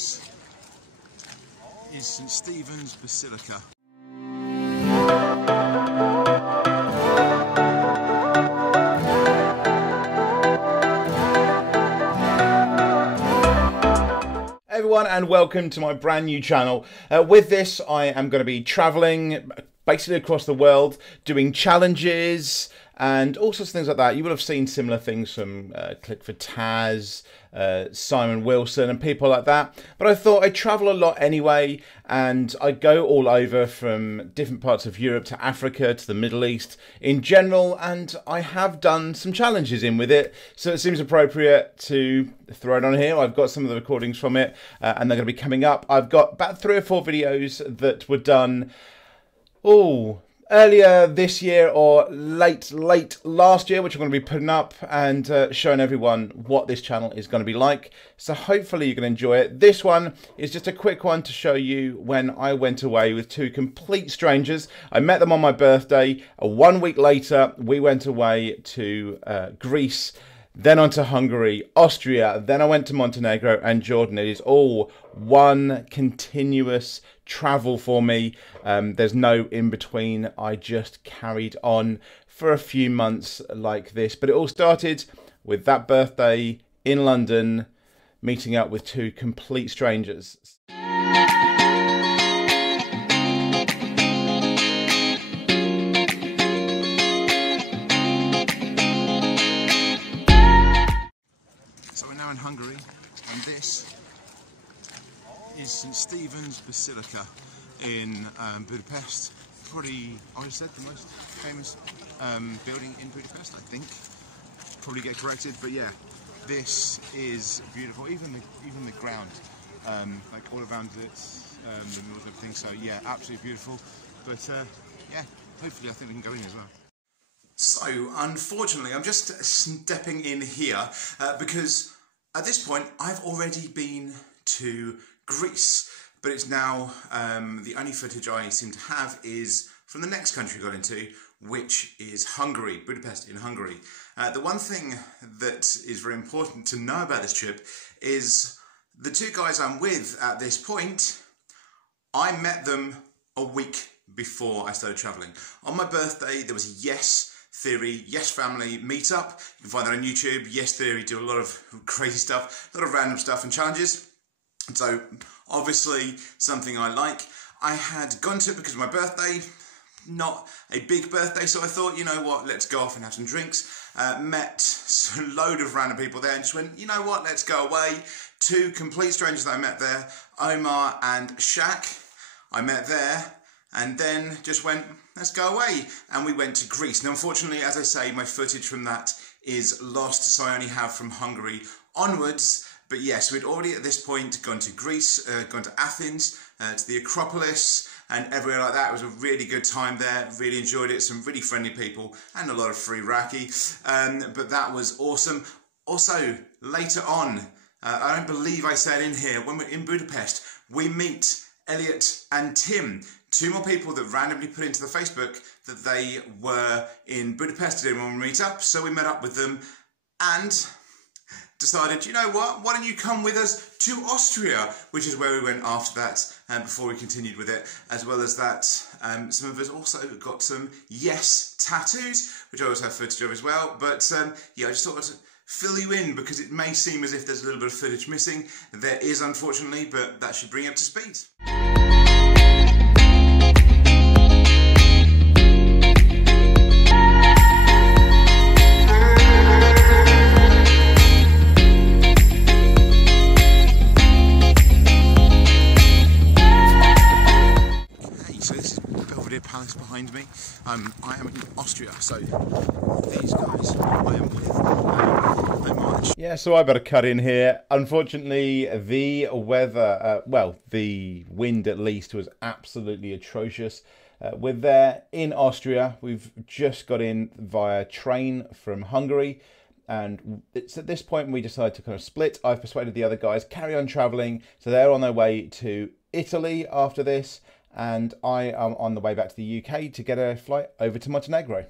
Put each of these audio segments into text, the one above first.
This is St Stephen's Basilica. Everyone, and welcome to my brand new channel. With this, I am going to be traveling basically across the world, doing challenges and all sorts of things like that. You would have seen similar things from Click for Taz, Simon Wilson and people like that. But I thought I'd travel a lot anyway, and I go all over from different parts of Europe to Africa to the Middle East in general, and I have done some challenges in with it, so it seems appropriate to throw it on here. I've got some of the recordings from it, and they're going to be coming up. I've got about 3 or 4 videos that were done earlier this year or late last year, which I'm going to be putting up and showing everyone what this channel is going to be like. So hopefully you can enjoy it. This one is just a quick one to show you when I went away with 2 complete strangers. I met them on my birthday. 1 week later, we went away to Greece, then on to Hungary, Austria, then I went to Montenegro and Jordan. It is all one continuous travel for me. There's no in between. I just carried on for a few months like this. But it all started with that birthday in London, meeting up with 2 complete strangers. So we're now in Hungary, and this is St Stephen's Basilica in Budapest. Probably, I said, the most famous building in Budapest, I think. Probably get corrected, but yeah, this is beautiful. Even the ground, like all around it, the north of everything. So yeah, absolutely beautiful. But yeah, hopefully I think we can go in as well. So, unfortunately, I'm just stepping in here because at this point I've already been to Greece, but it's now the only footage I seem to have is from the next country we got into, which is Hungary, Budapest in Hungary. The one thing that is very important to know about this trip is the 2 guys I'm with at this point, I met them a week before I started travelling. On my birthday there was a Yes Theory, Yes Family meetup. You can find that on YouTube. Yes Theory do a lot of crazy stuff, a lot of random stuff and challenges. And so, obviously, something I like. I had gone to it because of my birthday, not a big birthday, so I thought, you know what, let's go off and have some drinks. Met a load of random people there and just went, you know what, let's go away. 2 complete strangers that I met there, Omar and Shaq, I met there. And then just went, let's go away. And we went to Greece. Now, unfortunately, as I say, my footage from that is lost, so I only have from Hungary onwards. But yes, we'd already at this point gone to Greece, gone to Athens, to the Acropolis, and everywhere like that. It was a really good time there, really enjoyed it, some really friendly people, and a lot of free raki. But that was awesome. Also, later on, I don't believe I said in here, when we're in Budapest, we meet Elliot and Tim, 2 more people that randomly put into the Facebook that they were in Budapest today when we meet up. So we met up with them and decided, you know what, why don't you come with us to Austria, which is where we went after that, before we continued with it. As well as that, some of us also got some Yes tattoos, which I also have footage of as well. But yeah, I just thought I'd fill you in because it may seem as if there's a little bit of footage missing. There is, unfortunately, but that should bring you up to speed. Palace behind me. I am in Austria, so these guys I am with. Yeah, so I better cut in here. Unfortunately, the weather, well, the wind at least, was absolutely atrocious. We're there in Austria. We've just got in via train from Hungary, and it's at this point we decided to kind of split. I've persuaded the other guys carry on travelling, so they're on their way to Italy after this, and I am on the way back to the UK to get a flight over to Montenegro.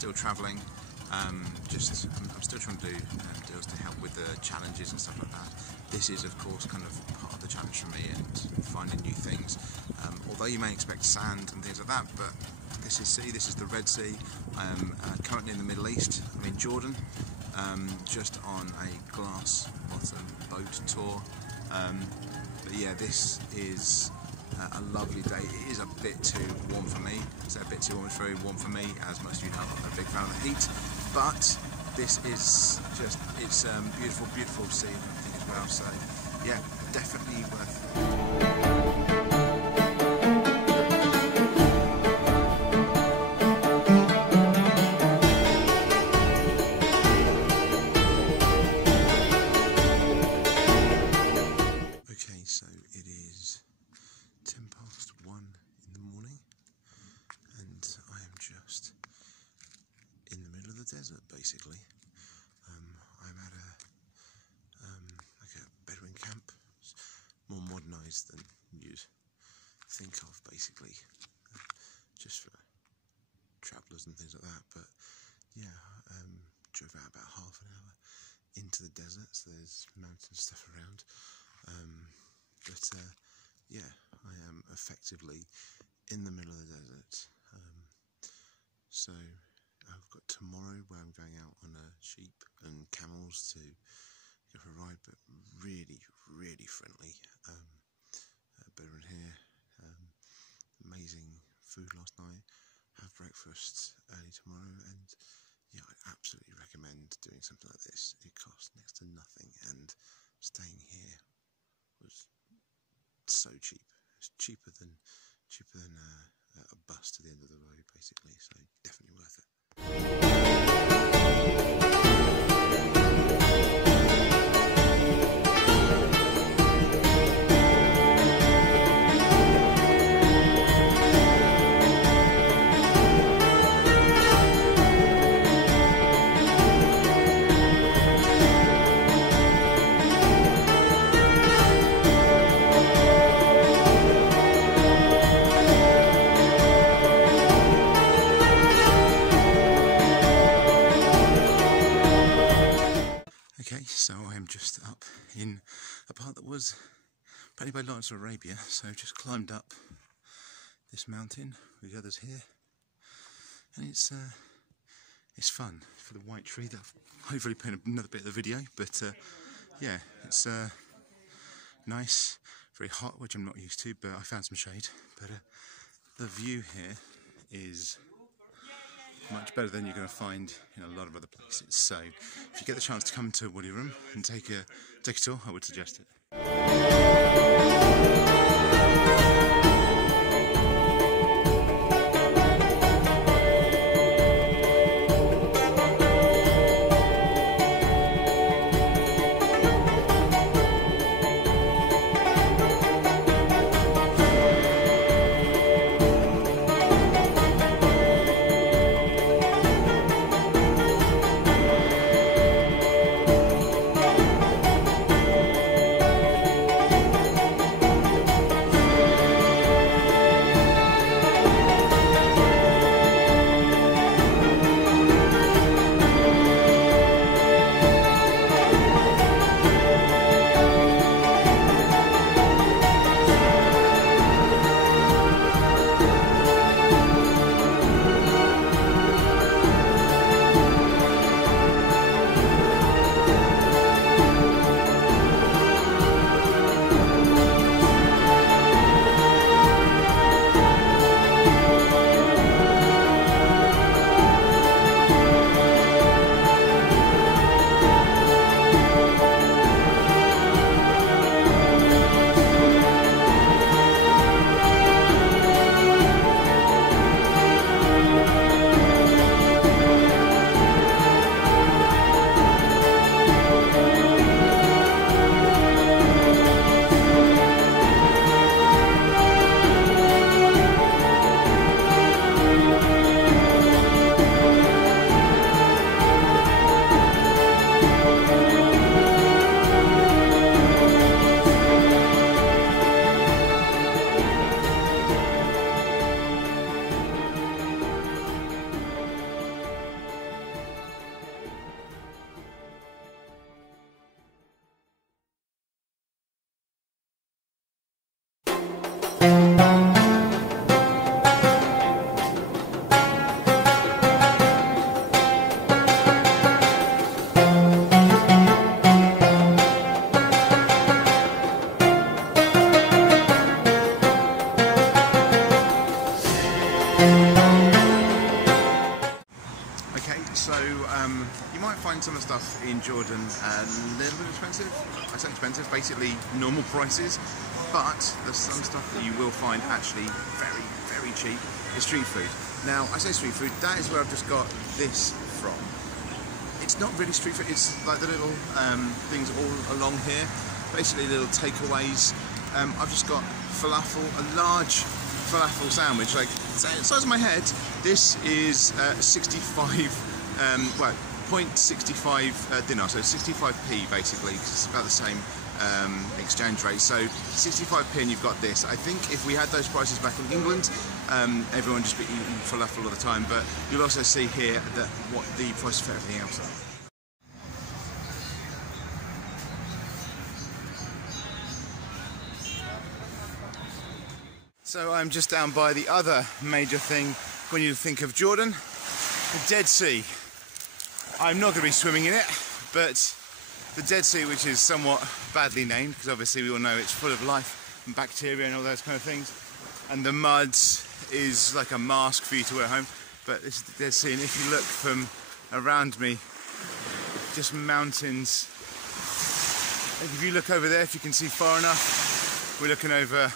still travelling. I'm still trying to do deals to help with the challenges and stuff like that. This is of course kind of part of the challenge for me, and finding new things. Although you may expect sand and things like that, but this is the Red Sea. I'm currently in the Middle East. I'm in Jordan, just on a glass bottom boat tour. But yeah, this is a lovely day. It is a bit too warm for me. It's a bit too warm. It's very warm for me, as most of you know. I'm a big fan of the heat. But this is just, it's beautiful, beautiful sea and everything as well. So yeah, definitely worth it. Desert basically. I'm at like a Bedouin camp, it's more modernised than you'd think of basically, just for travellers and things like that. But yeah, drove out about half an hour into the desert, so there's mountain stuff around. Yeah, I am effectively in the middle of the desert. So I've got tomorrow where I'm going out on sheep and camels to go for a ride, but really, really friendly. Bedouin here, amazing food last night, have breakfast early tomorrow, and yeah, I absolutely recommend doing something like this. It costs next to nothing, and staying here was so cheap. It's cheaper than a bus to the end of the road basically, so definitely worth it. So I am just up in a part that was painted by Lawrence of Arabia, so I've just climbed up this mountain with the others here, and it's fun for the white tree that I've hopefully put in another bit of the video, but yeah, it's nice, very hot, which I'm not used to, but I found some shade. But the view here is much better than you're going to find in a lot of other places. So if you get the chance to come to Woody Room and take a tour, I would suggest it. find some of the stuff in Jordan a little bit expensive. I say expensive, basically normal prices, but there's some stuff that you will find actually very, very cheap. Is street food. Now, I say street food, that is where I've just got this from. It's not really street food, it's like the little things all along here, basically little takeaways. I've just got falafel, a large falafel sandwich, like the size of my head. This is 0.65 dinar, so 65p basically, 'cause it's about the same exchange rate. So 65p and you've got this. I think if we had those prices back in England, everyone would just be eating falafel all the time, but you'll also see here that what the price for everything else are. So I'm just down by the other major thing when you think of Jordan, the Dead Sea. I'm not going to be swimming in it, but the Dead Sea, which is somewhat badly named, because obviously we all know it's full of life and bacteria and all those kind of things, and the mud is like a mask for you to wear home, but this is the Dead Sea, and if you look from around me, just mountains. Like if you look over there, if you can see far enough, we're looking over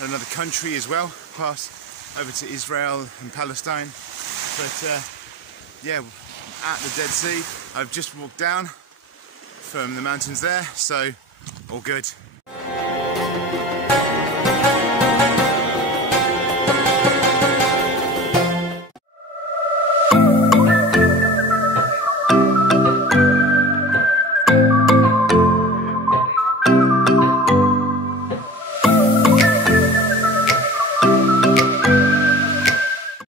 another country as well, past over to Israel and Palestine. But yeah, at the Dead Sea, I've just walked down from the mountains there, so all good.